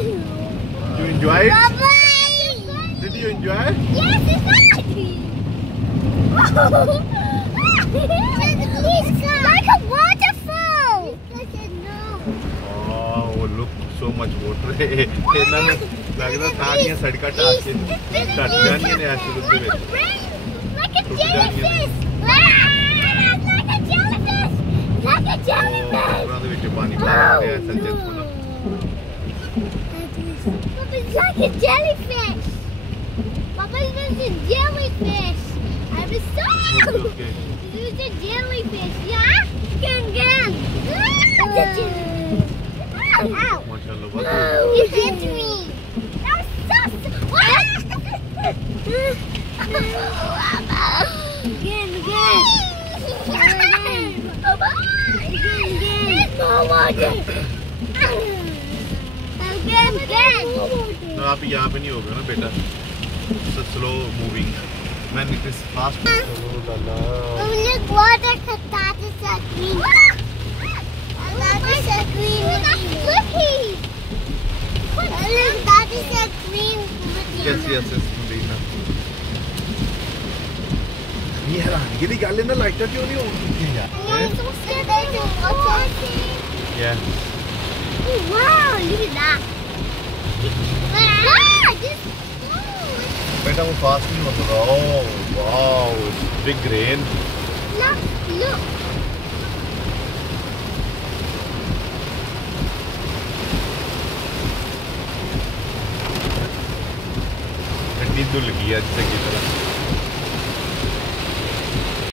You enjoy it? Bye-bye. Did you enjoy it? Yes, it's nice. It's like a waterfall. Oh, look, so much water. ਇਹਨਾਂ ਨੂੰ ਲੱਗਦਾ ਸਾਰੀਆਂ ਸੜਕਾਂ ਟੱਪ ਕੇ ਟੱਟ ਜਾਣੀਆਂ ਨੇ ਇਸ ਰੁੱਤ ਦੇ ਵਿੱਚ। Like a jellyfish. Like a jellyfish. Like a jellyfish. ਉਹਨਾਂ ਦੇ ਵਿੱਚ ਪਾਣੀ ਭਰ ਰਿਹਾ ਅਸਲ ਚ ਕੋਲ। Papa's like a jellyfish. Papa's like a jellyfish. I was so. Okay. This is a jellyfish. Yeah. Again. The jellyfish. Ow. ਮਾਸ਼ਾਅੱਲਾ You ਬਹੁਤ hit me. That was so. What? Again. Again. तो आप यहाँ पे नहीं होगा ना बेटा, स्लो मूविंग, मैं it is fast. Look, water started to green. That is a green. Look, that is a green. Yes, Madinah. ये हैरानगी की गल है ना, लाइटां क्यों नहीं ऑन कीतियां यार? Yeah. Oh, wow, look at that. Wow, this बेटा वो फास्ट नहीं होता था। Oh wow, big rain. look. ठंडी तो लगी है अच्छे की तरह।